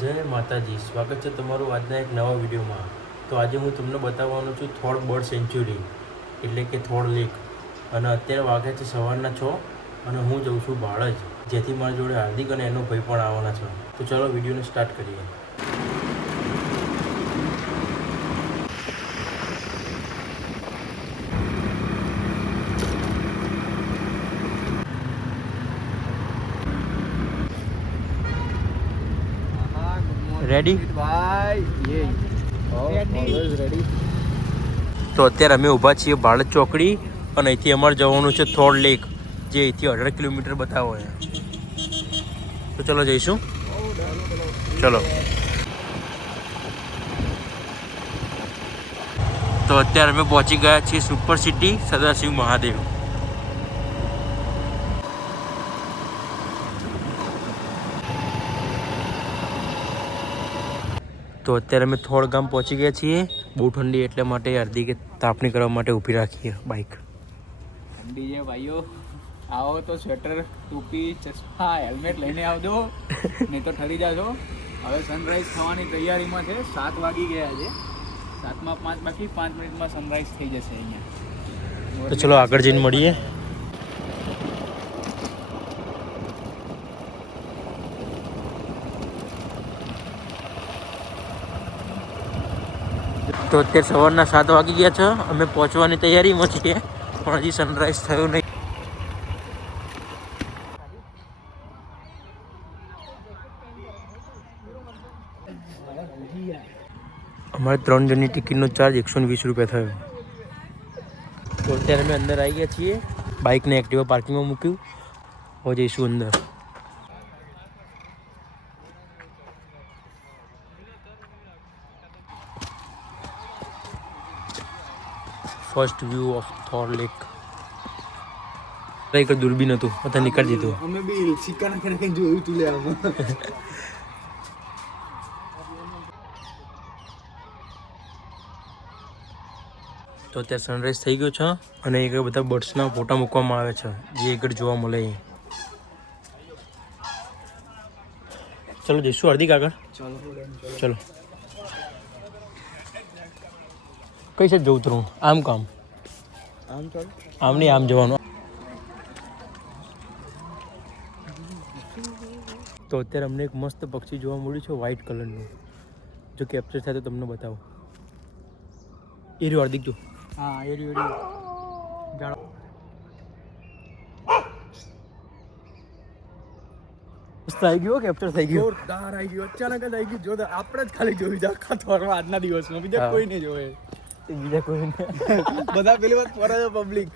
જય માતાજી, સ્વાગત છે તમારું આજના એક નવા વિડીયોમાં. તો આજે હું તમને બતાવવાનો છું થોડ બર્ડ સેન્ચ્યુરી એટલે કે થોડ લેક. અને અત્યારે વાગે છે સવારના 6 અને હું જઉં છું બાળજ, જેથી મારી જોડે હાર્દિક અને એનો ભાઈ પણ આવવાના છે. તો ચાલો વિડીયોને સ્ટાર્ટ કરીએ. રેડી ભાઈ રેડી. તો અત્યારે અમે ઊભા છીએ બાળજ ચોકડી અને અહીંથી અમારે જવાનું છે થોડ લેક, જે અહીંથી 18 કિલોમીટર બતાવો છે. તો ચલો જઈશું. ચલો. તો અત્યારે અમે પહોંચી ગયા છીએ સુપર સિટી સદાશિવ મહાદેવ. તો અત્યારે અમે થોડ ગામ પહોંચી ગયા છીએ. બહુ ઠંડી એટલે માટે હાર્દિકે તાપણી કરવા માટે ઊભી રાખીએ બાઇક. ઠંડી છે ભાઈઓ, આવો તો સ્વેટર, ટોપી, ચશ્મા, હેલ્મેટ લઈને આવજો, નહીં તો ઠરી જાજો. હવે સનરાઈઝ થવાની તૈયારીમાં છે. 7 વાગી ગયા છે. 7 માં 5 બાકી 5 મિનિટમાં સનરાઈઝ થઈ જશે અહીંયા. તો ચલો આગળ જઈને મળીએ. તો અત્યારે સવારના 7 વાગી ગયા છે. અમે પહોંચવાની તૈયારીમાં છીએ, પણ હજી સનરાઈઝ થયું નહીં. અમારે 3 જણની ટિકિટનો ચાર્જ 120 રૂપિયા થયો. તો અત્યારે અમે અંદર આવી ગયા છીએ. બાઇકને એક્ટિવા પાર્કિંગમાં મૂક્યું. હવે જઈશું અંદર. First view of Thol lake. એક દૂરબીન હતું, અત્યારે નીકળી દીધું. અમે બી સિક્કા નાખીને જોયું તું લે આમાં. તો અત્યારે સનરાઈઝ થઈ ગયો છે અને એક બધા બર્ડ્સના ફોટા મૂકવામાં આવે છે, જે આગળ જોવા મળે. ચલો જઈશું હાર્દિક આગળ. ચલો. કઈ છે જવું તું? આમ કામ આમ નહીં, આમ જવાનું. તો અત્યારે અમને એક મસ્ત પક્ષી જોવા મળ્યું છે, વ્હાઇટ કલરનું. જો કેપ્ચર થાય તો તમને બતાવો. એ રહ્યું હાર્દિક, જો. હા, એ રહ્યું. મસ્ત આવી ગયો, કેપ્ચર થઈ ગયો. જોરદાર આવી ગયું, અચાનક જ આવી ગયું. જોરદાર. આપણે જ ખાલી જોયું છે આખા થોરમાં આજના દિવસમાં, બીજા કોઈ નહીં જોવે. બીજા કોઈ બધા પેલી વાત ફરે છે પબ્લિક.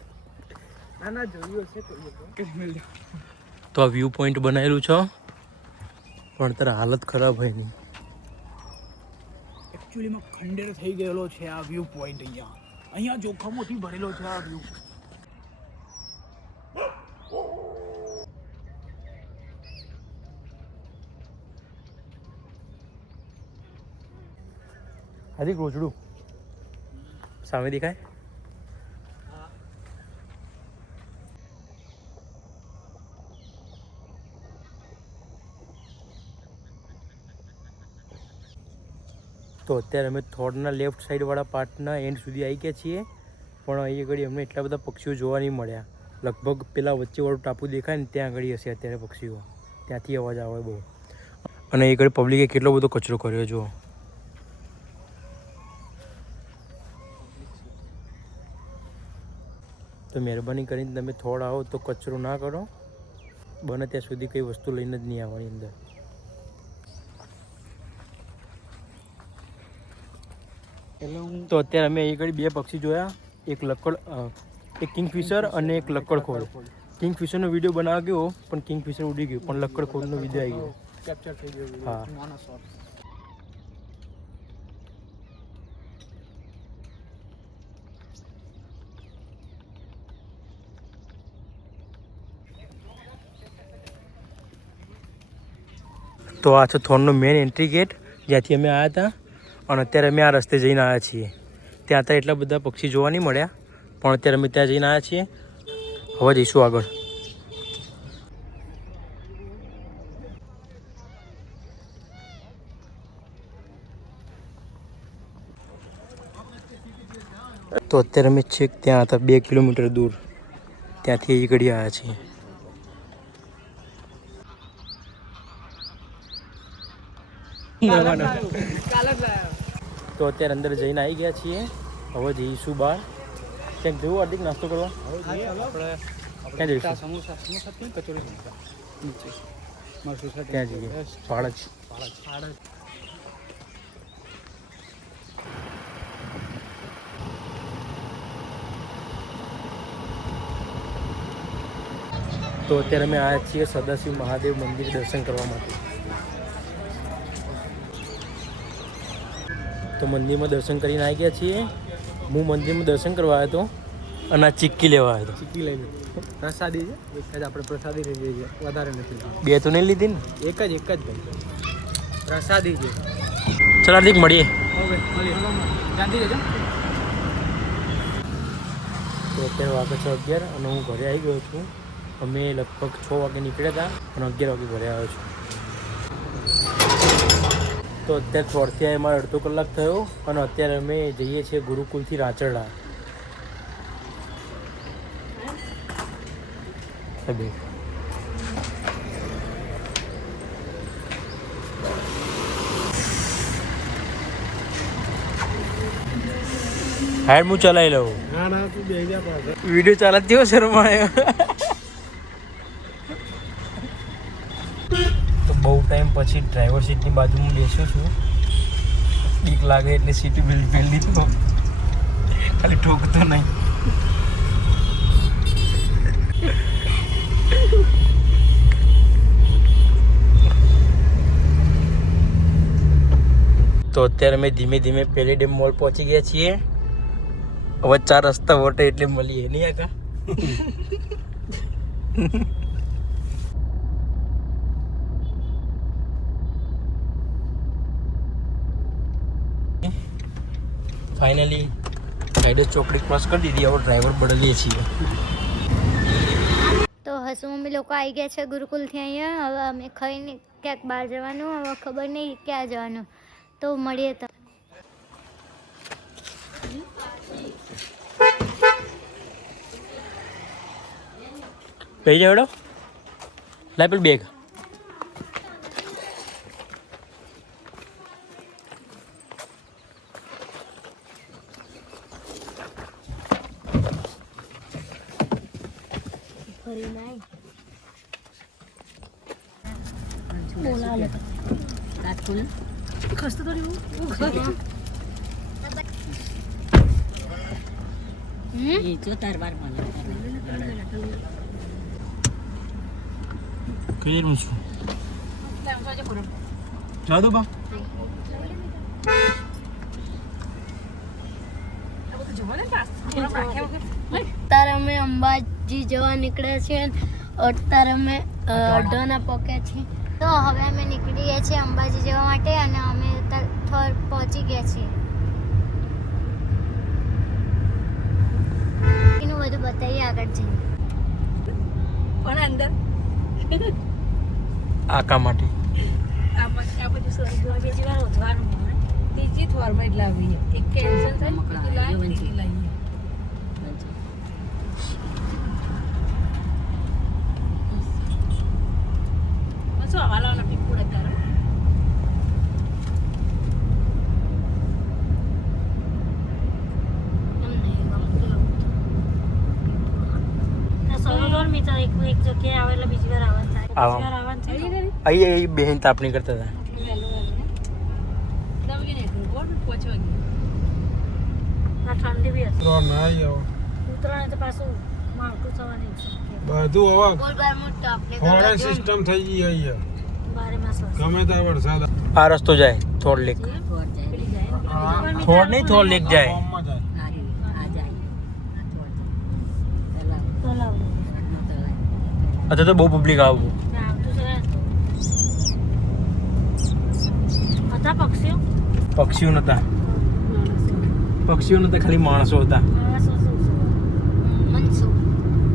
ના જોયું હશે. તો આ વ્યૂ પોઈન્ટ બનાવેલું છે, પણ તારા હાલત ખરાબ હોય નહીં. એકચ્યુઅલીમાં ખંડેર થઈ ગયેલો છે આ વ્યૂ પોઈન્ટ. અહીંયા જોખમોથી ભરેલો છે આ વ્યૂ. હાર્દિક રોજડું સામે દેખાય. તો અત્યારે અમે થોડના લેફ્ટ સાઈડવાળા પાર્ટના એન્ડ સુધી આવી ગયા છીએ, પણ અહીં આગળ અમને એટલા બધા પક્ષીઓ જોવા નહીં મળ્યા. લગભગ પેલા વચ્ચેવાળું ટાપુ દેખાય ને ત્યાં આગળ હશે અત્યારે પક્ષીઓ. ત્યાંથી અવાજ આવે બહુ. અને એ આગળ પબ્લિકે કેટલો બધો કચરો કર્યો જુઓ. તો મહેરબાની કરીને તમે થોડ આવો તો કચરો ના કરો. બને ત્યાં સુધી કંઈ વસ્તુ લઈને જ નહીં આવવાની અંદર. તો અત્યારે અમે અહીં આગળ 2 પક્ષી જોયા, એક કિંગફિશર અને એક લક્કડખોર. કિંગફિશરનો વિડીયો બનાવવા ગયો પણ કિંગફિશર ઉડી ગયું, પણ લક્કડખોરનો વિડીયો આવી ગયો, કેપ્ચર થઈ ગયો. હા. તો આ છે થોરનો મેઇન એન્ટ્રી ગેટ, જ્યાંથી અમે આવ્યા હતા. અને અત્યારે અમે આ રસ્તે જઈને આવ્યા છીએ. ત્યાં તો એટલા બધા પક્ષી જોવા નહીં મળ્યા, પણ અત્યારે અમે ત્યાં જઈને આવ્યા છીએ. હવે જઈશું આગળ. તો અત્યારે અમે છેક ત્યાં હતા 2 કિલોમીટર દૂર, ત્યાંથી એ ઘડી આવ્યા છીએ. તો અત્યારે અંદર જઈને આવી ગયા છીએ. હવે જઈશું બહાર. ક્યાંક જવું હાર્દિક નાસ્તો કરવા? ક્યાં જઈશું? ત્યાં જઈએ. ભાડજ. તો અત્યારે અમે આવ્યા છીએ સદાશિવ મહાદેવ મંદિર દર્શન કરવા માટે. તો મંદિરમાં દર્શન કરીને આવી ગયા છીએ. હું મંદિરમાં દર્શન કરવા આવ્યો હતો અને આ ચીક્કી લેવા આવ્યો હતો. ચીક્કી લઈ લે. પ્રસાદી છે, એક જ આપણે પ્રસાદી લઈ જઈએ, વધારે નથી. 2 તો નહીં લીધી ને? એક જ ભાઈ પ્રસાદી છે. ચાલ હાર્દિક મળીએ. ધ્યાનથી જજો. તો અત્યારે વાગે છે 11 અને હું ઘરે આવી ગયો છું. અમે લગભગ 6 વાગે નીકળ્યા હતા અને 11 વાગે ઘરે આવ્યો છું. તો અત્યારે થોડથી આ મારે અડધો કલાક થયો અને અત્યારે અમે જઈએ છીએ ગુરુકુલથી રાચરડા. હાડ હું ચલાવી લઉં. વિડીયો ચાલતી હોય શરમાયો. તો બહુ ટાઈમ પછી ડ્રાઈવર સીટની બાજુમાં બેસું છું. બીક લાગે એટલે સીટ બેલ્ટ પહેરી લીધો, ખાલી ઠોકતો નહીં. તો અત્યારે અમે ધીમે ધીમે પેલેડિયમ મોલ પહોંચી ગયા છીએ. હવે 4 રસ્તા વટે એટલે મળીએ નહીં આકા. ફાઇનલી સાઈડે ચોકડી ક્રોસ કરી દીધી. હવે ડ્રાઈવર બદલીએ છીએ. તો હસુ મમ્મી લોકો આવી ગયા છે ગુરુકુલથી અહીંયા. હવે અમે ખાઈને ક્યાંક બહાર જવાનું, હવે ખબર નહીં ક્યાં જવાનું. તો મળીએ તો. પહી જાવડો લાય પેલું બેગ. કઈ છું જાદુ બા. અત્યારે અમે અંબાજી જવા નીકળ્યા છીએ. અત્યારે અમે અડધોના પોક્યા છીએ. તો હવે અમે નીકળી ગયા છીએ અંબાજી જવા માટે અને અમે થોર પહોંચી ગયા છીએ. એનું બધું બતાવીએ આગળ જઈને. પણ અંદર આકા માટે આ બધું બીજી વાર ઉધવાનું હોય. ત્રીજી થોરમાં જ લાવીએ. એક કેન્સલ થાય બીજી લાવીએ, બીજી લાવીએ. શું હવાલાના પીપુડ અત્યારે એક જગ્યાએ આવે એટલે બીજી વાર આવવાનું થાય. અહીં બહેન તાપણી કરતા હતા. ઠંડી બી હતી. ઉત્તરાયણ તો પાછું માવઠું થવાની બધું હવે ગોલબાર મોટો આપણે ફોરેન સિસ્ટમ થઈ ગઈ અહીંયા. બારે માસ ગમે ત્યાં વરસાદ આ રસ્તો જાય થોડ લેક. થોડ નહીં થોડ લેક જાય. ગામમાં જાય. અત્યારે તો બહુ પબ્લિક આવું. હતા પક્ષીઓ પક્ષીઓ નતા, ખાલી માણસો હતા. મનસુ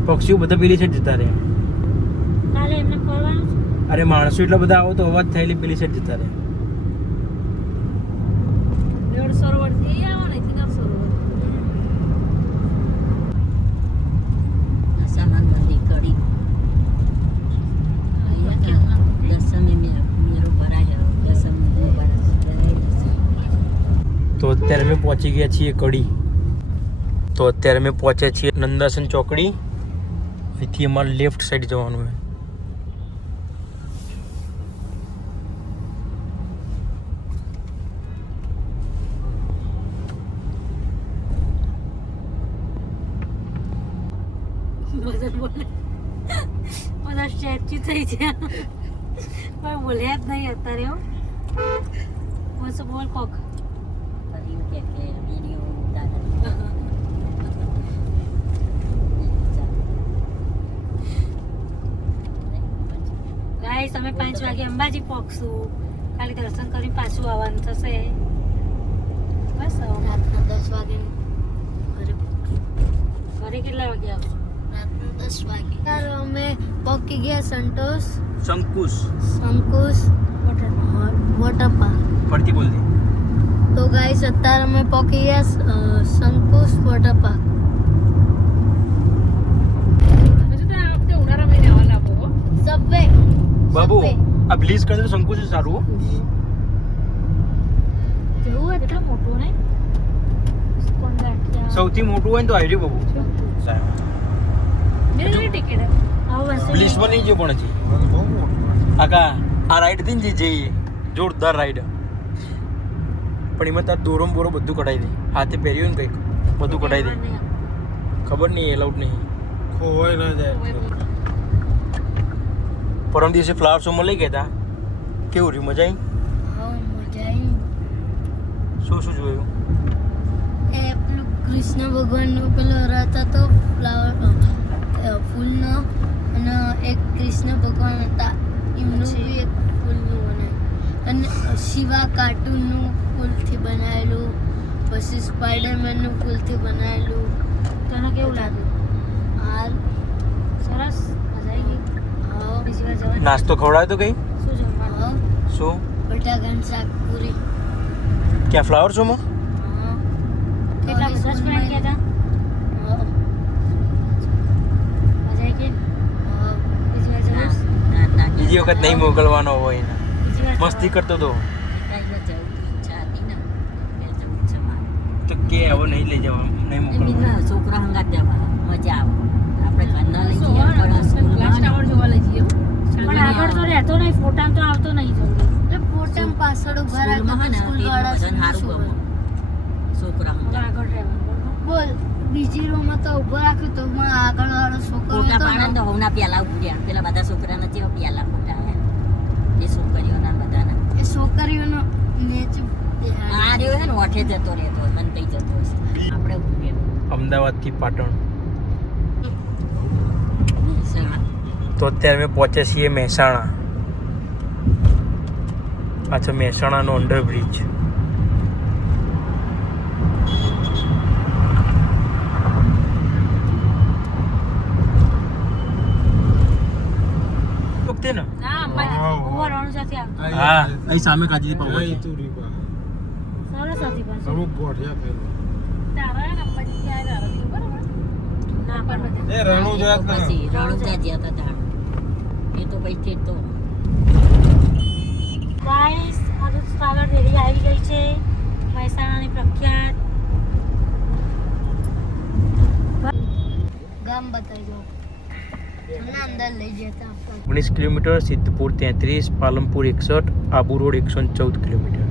પક્ષીઓ બધા પેલી સાઈડ જતા રહ્યા. કાલે એમને ફરવાનું છે. અરે માણસો એટલા બધા આવો તો અવાજ થયેલી પેલી સાઈડ જતા રહ્યા. દેવળ સરોવર થી આવો ને થી સરોવર અત્યારે અમે પહોંચી ગયા છીએ કડી. તો અત્યારે અમે પહોંચ્યા છીએ નંદાસન ચોકડી. અહીંથી અમારે લેફ્ટ સાઈડ જવાનું છે. બધા સ્ટેચ્યુ થઈ ગયા પણ બોલ્યા જ નહીં અત્યારે હો. બસ બોલ કોક ગાઈસ અમે 5 વાગે અંબાજી પહોંચશું. ખાલી દર્શન કરી પાછું આવવાનું થશે. બસ રાતના 10 વાગે ઘરે કેટલા વાગે આવશું? રાતના 10 વાગે ત્યારે અમે પહોંચી ગયા સંતોષ શંકુશ વોટર પાર્ક. ફરતી બોલ દે. તો ગાઈસ અત્યારે અમે પહોંચી ગયા શંકુશ વોટર પાર્ક. સબવે બાબુ આ બ્લીઝ કરી દો. શંકુશ જ સારું હો. જવું એટલું મોટું નહીં. સૌથી મોટું હોય ને તો આઈડી બાબુ. ટિકિટ બ્લીઝમાં નહીં ગયો પણ હજી. બહુ મોટું આકા આ રાઈડ હતી ને જે જઈએ જોરદાર રાઈડ. પણ એમાં તાર દોરો બોરો બધું કઢાઈ દે. હાથે પહેર્યું ને કંઈક બધું કઢાઈ દે. ખબર નહીં એલાઉડ નહીં. ખોવાય ના જાય. પરમ દિવસે ફ્લાવર શોમાં લઈ ગયા હતા. કેવું રહ્યું? મજા આવી? હા મજા આવી. શું શું જોયું? એ પેલું કૃષ્ણ ભગવાનનો પેલો રથ હતો ફ્લાવર ફૂલનો અને એક કૃષ્ણ ભગવાન હતા એમનું બી એક ફૂલનું બનાવ્યું અને શિવા કાર્ટૂનનું ફૂલથી બનાવેલું પછી સ્પાઈડરમેનનું ફૂલથી બનાવેલું. તને કેવું લાગ્યું? હાર સરસ મજા આવી ગઈ. હા બીજી વાર જવાનું નાસ્તો ખવડાવ્યો તો કઈ? શું જમવાનું? હા શું? બટાકાની શાક પૂરી. ક્યાં ફ્લાવર શોમાં? હા કેટલા બધા જ ફ્રેન્ડ ગયા હતા? હા મજા આવી ગઈ. હા બીજી વાર જવું? બીજી વખત નહીં મોકલવાનો હોય એને. બીજી વાર મસ્તી કરતો તો તો કે હવે નહીં લઈ જવા, નહીં મોકલવા. છોકરા હંગાત જવા મજા આવે. આપણે ઘરના લઈ જઈએ પણ લાસ્ટ આવર જોવા લઈ જઈએ. પણ આગળ તો રહેતો નહીં, ફોટામાં તો આવતો નહીં જલ્દી. એટલે પોતામ પાછળ ઉભા સ્કૂલમાં રાખે હોય ને સ્કૂલ વાળા તે બધાને સારું ગમે. છોકરા હવે હંગાત આગળ રહેવાનું. બોલ બીજી રોમાં તો ઉભો રાખ્યો તો માં આગળ વાળો છોકરો ફોટા હતો પાડે ને, તો હવના પેલા ઉભું રહ્યા. પેલા બધા છોકરાના જેવા પેલા ફોટા આવ્યા એ છોકરીઓના બધાના. એ છોકરીઓનો મેચ આ રહ્યો છે ને ઓઠે જતો રહેતો હોય, મને કઈ જતો હશે. આપણે ઉભું રહેવું. અમદાવાદથી પાટણ. મહેસાણા. તો અત્યારે અમે પહોંચ્યા છીએ મહેસાણા. અચ્છા, મહેસાણાનો અંડરબ્રિજ. વખતે ને ના અંબાજી ઓવર રણુજાથી આવતો. હા, અહીં સામે કાજી પાવ. સરસ હતી પાછું. અમુક ગોઠિયા ફેરવો. તારા ને અંબાજીથી આવ્યા હતા, બરાબર? ના પણ બધે. એ રણુજા જ ને. પછી રણુજા જ્યાં હતા ત્યાં. એ તો પછી તો ગાઈસ આ દૂધસાગર ડેરી આવી ગઈ છે, મહેસાણાની પ્રખ્યાત. ગામ બતાવી દો અને અંદર લઈ જતા આપણે. 19 kilometre, Sidhpur 33, Palanpur 61, Abu Road 114 kilometre.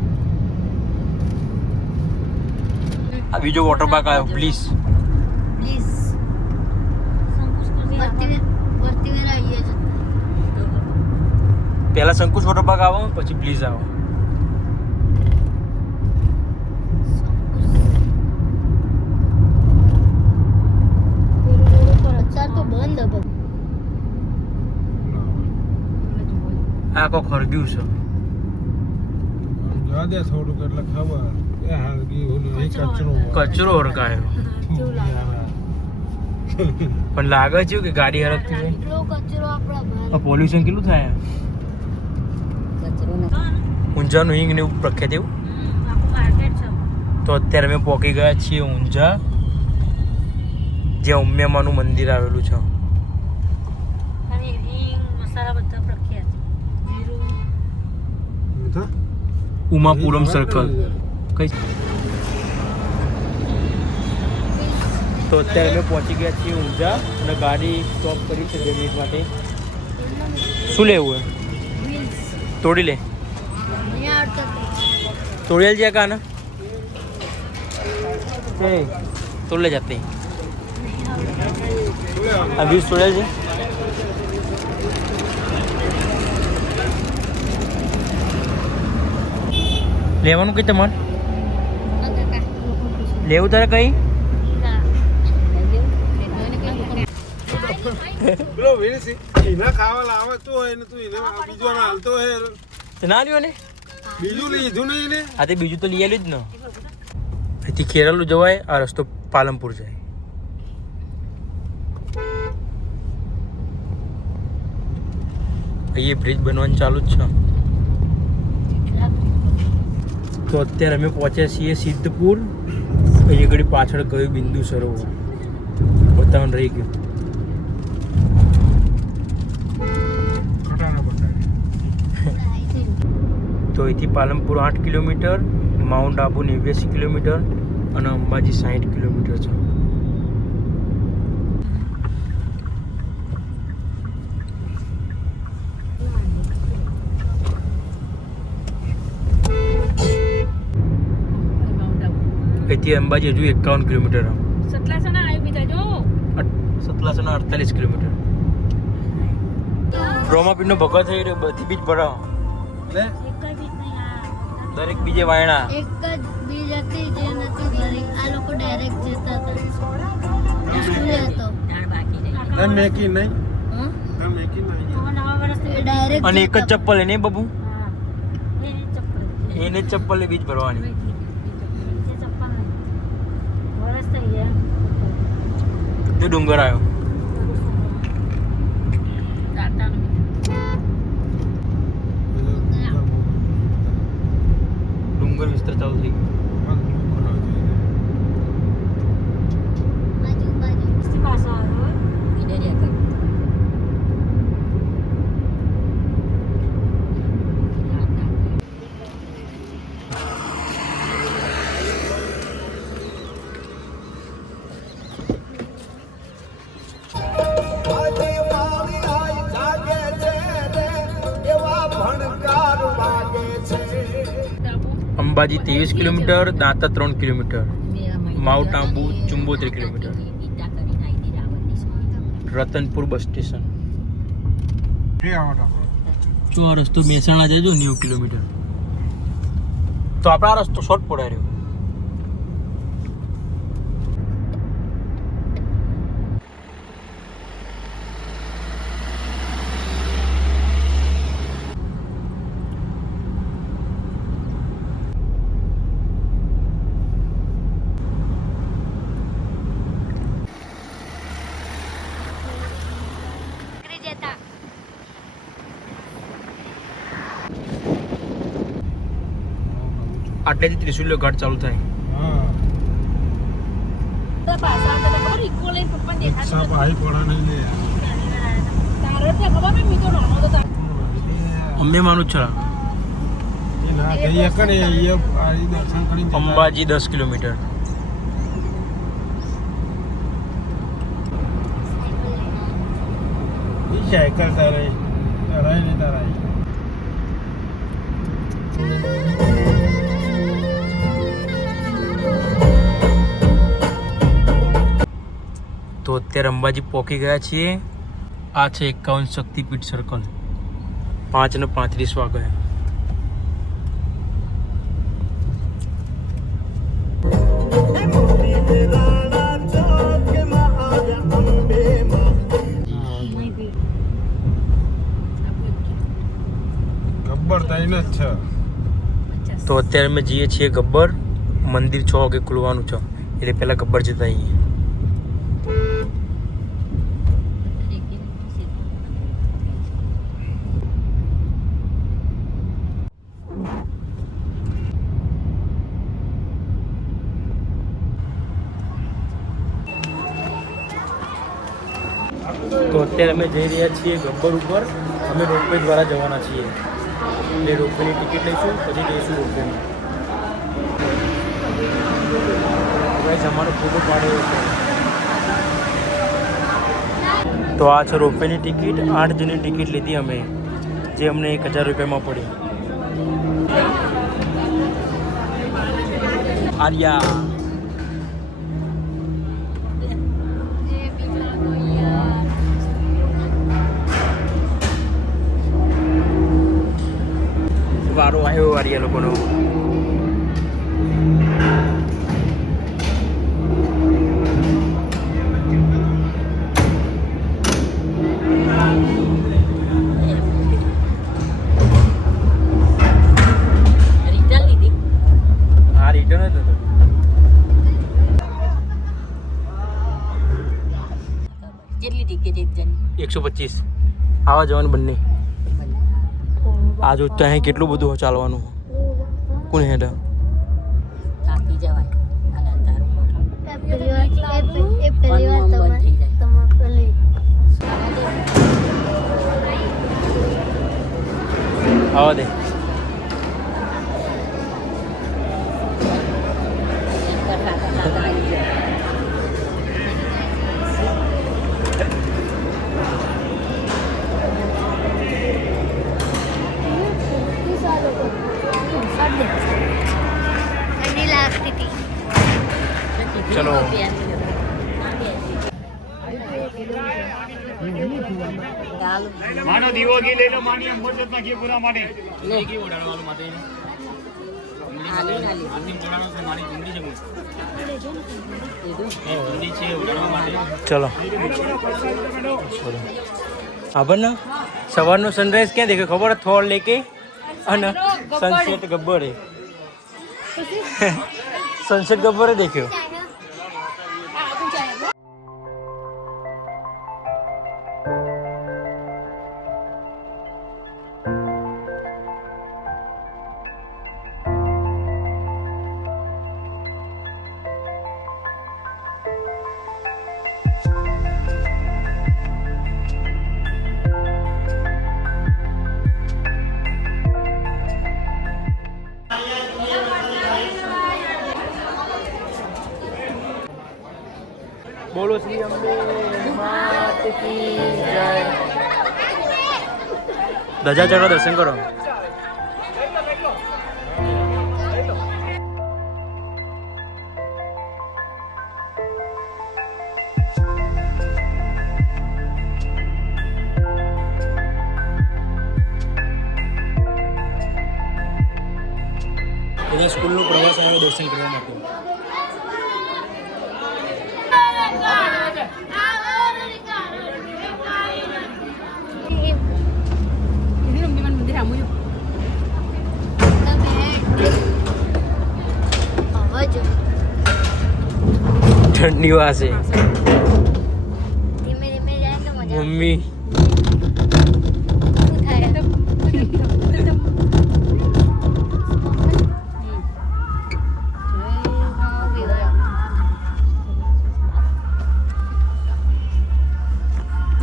આ બીજો વોટર પાર્ક આવ્યો, પ્લીઝ. પ્લીઝ શંકુષ્કરથી વર્તી વેર આવીએ જતા. પહેલા શંકુશ વોટર પાર્ક આવો, પછી પ્લીઝ આવો. અત્યારે તો બંધ હતું. આ આખો ખરગ્યું છે. આમ જવા દે થોડુંક એટલે ખબર. એ હાલગી ઓલું અહીં કચરો હોય. કચરો હરકાયો. પણ લાગે છે કે ગાડી હરકતી હોય. એટલો કચરો આપણા બહાર. પોલ્યુશન કેટલું થાય? કચરો ન ઊંઝાનું હિંગ ને એવું પ્રખ્યાત એવું. આખું માર્કેટ છે. તો અત્યારે અમે પહોંચી ગયા છીએ ઊંઝા, જ્યાં ઉમિયામાનું મંદિર આવેલું છે. અને હિંગ મસાલા બધા પ્રખ્યાત. જીરું ઊંધા? ઉમાપુરમ સર્કલ. કઈ તો અત્યારે અમે પહોંચી ગયા છીએ ઊંઝા અને ગાડી સ્ટોપ કરી છે 2 મિનિટ માટે. શું લેવું હે? તોડી લે. तोड़ियल जा का ना तोड़ ले जाते हैं अभी तोड़ियल जा लेવાનું કઈ તમારે લેવું તારે કઈ પેલો વીરસી એના ખાવા લાવતો હોય ને તું એને બીજો હાલતો હોય ના લ્યો ને બીજું લીધું નહીં ને હા તે બીજું તો લઈ આલ્યું જ ને અહીંથી ખેરાલુ જવાય આ રસ્તો પાલનપુર જાય અહીંયા બ્રિજ બનવાનું ચાલુ જ છે તો અત્યારે અમે પહોંચ્યા છીએ સિદ્ધપુર અહીંયા ઘડી પાછળ ગયું બિંદુ સરોવર બતાવવાનું રહી ગયું તો અહીંથી Palanpur 8 kilometre mount Abu 89 kilometre અને અંબાજી 60 કિલોમીટર છે અહીંથી અંબાજી હજુ 51 કિલોમીટર સતલાસના આવી બીજા જો સતલાસના 48 કિલોમીટર રોમાપીરનો ભગત થઈ રહ્યો બધી બીજ ભરાવો દરેક બીજે વાયણા એક જ બીજ હતી જે નથી દરેક આ લોકો ડાયરેક્ટ જતા હતા સ્કૂલે હતો દાળ બાકી રહી તમ મેકી નહીં હા તમ મેકી નહીં નવા વર્ષ ડાયરેક્ટ અને એક જ ચપ્પલ એને બબુ હા એ ચપ્પલ એને જ ચપ્પલ બીજ ભરવાની વર્ષ થઈ ગયા જો ડુંગર આવ્યો ડુંગર વિસ્તાર ચાલુ થઈ ગયો બાજુ પાછા આવ્યો ઈડરિયા કર Ambaji 23 kilometre Danta 3 kilometre mount Abu 74 kilometre Ratanpur bus station જો આ રસ્તો મહેસાણા જાય 90 કિલોમીટર તો આપણા રસ્તો શોર્ટ પડાય રહ્યો આટલેથી ત્રિશુલ્ય ઘાટ ચાલુ થાય હા પાછા આવતા ખબર ઇકો લઈને પપ્પાને દેખાતું સાપ આઈ પડા નહીં લે તારે ત્યાં ખબર ને મીતો નાનો તો અમે માનું છે એ ના ગઈ કને એ આઈ દર્શન કરીને જતા. અંબાજી 10 કિલોમીટર ઈ સાયકલ તારે તારાય નહીં તારાય તો અત્યારે અંબાજી પહોંચી ગયા છીએ આ છે 51 શક્તિપીઠ સર્કલ 5:35 વાગે ગબ્બર તાઈને જ છે તો અત્યારે અમે જઈએ છીએ ગબ્બર મંદિર 6 વાગે ખુલવાનું છે એટલે પહેલાં ગબ્બર જતા આવીએ તો અત્યારે અમે જઈ રહ્યા છીએ ગબ્બર ઉપર અમે રોપવે દ્વારા જવાના છીએ એટલે રોપવેની ટિકિટ લઈશું પછી જઈશું રોપવેમાં હવે અમારો ફોટો પાડ્યો છે તો આ છે રોપવેની ટિકિટ. 8 જણની ટિકિટ લીધી અમે, જે અમને 1000 રૂપિયામાં પડી. આર્યા વારો આવ્યો આર્યા લોકોનો. રિટર્ન લીધી. હા રિટર્ન જ હતો. કેટલી ટિકિટ એક જણ? 125 આવા જવાનું બંને. આ જો ત્યાં કેટલું બધું ચાલવાનું. કોણ હેડા થાકી જવાય. અને તારું ખોટું. પહેલી વાર બંધ થઈ જાય. તમારે પેલી આવા દે. ઠંડી લાગતી હતી. ચલો. ચાલો. માનો દીવો ઘી લઈ લો માની એમ બોલત ના ઘી પૂરા માટે ઘી ઉડાડવાનું માટે આલી ના લીધી. આની ઉડાડવાનું છે મારી જિંદગી છે લીધું? જિંદગી છે ઉડાડવા માટે. ચલો ખબર ને સવારનો સનરાઈઝ ક્યાં દેખે ખબર? થોર લેકે અને સનસેટ ગબ્બરે. સનસેટ ગબ્બરે દેખ્યો. બોલો શ્રી અંબે માત કી જય. ધજા ચઢો, દર્શન કરો. બધા સ્કૂલનો પ્રવાસ આવ્યો દર્શન કરવા માટે. ઠંડી વાસે. ધીમે ધીમે જાય તો મજા મમ્મી થાય.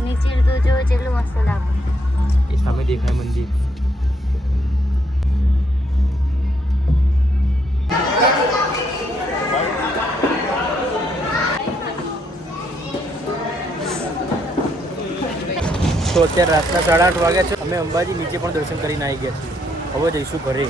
નીચે તો જો કેટલું મસ્ત લાગે. એ સામે દેખાય મંદિર. તો અત્યારે રાતના 8:30 વાગ્યા છે. અમે અંબાજી નીચે પણ દર્શન કરીને આવી ગયા છીએ. હવે જઈશું ઘરે.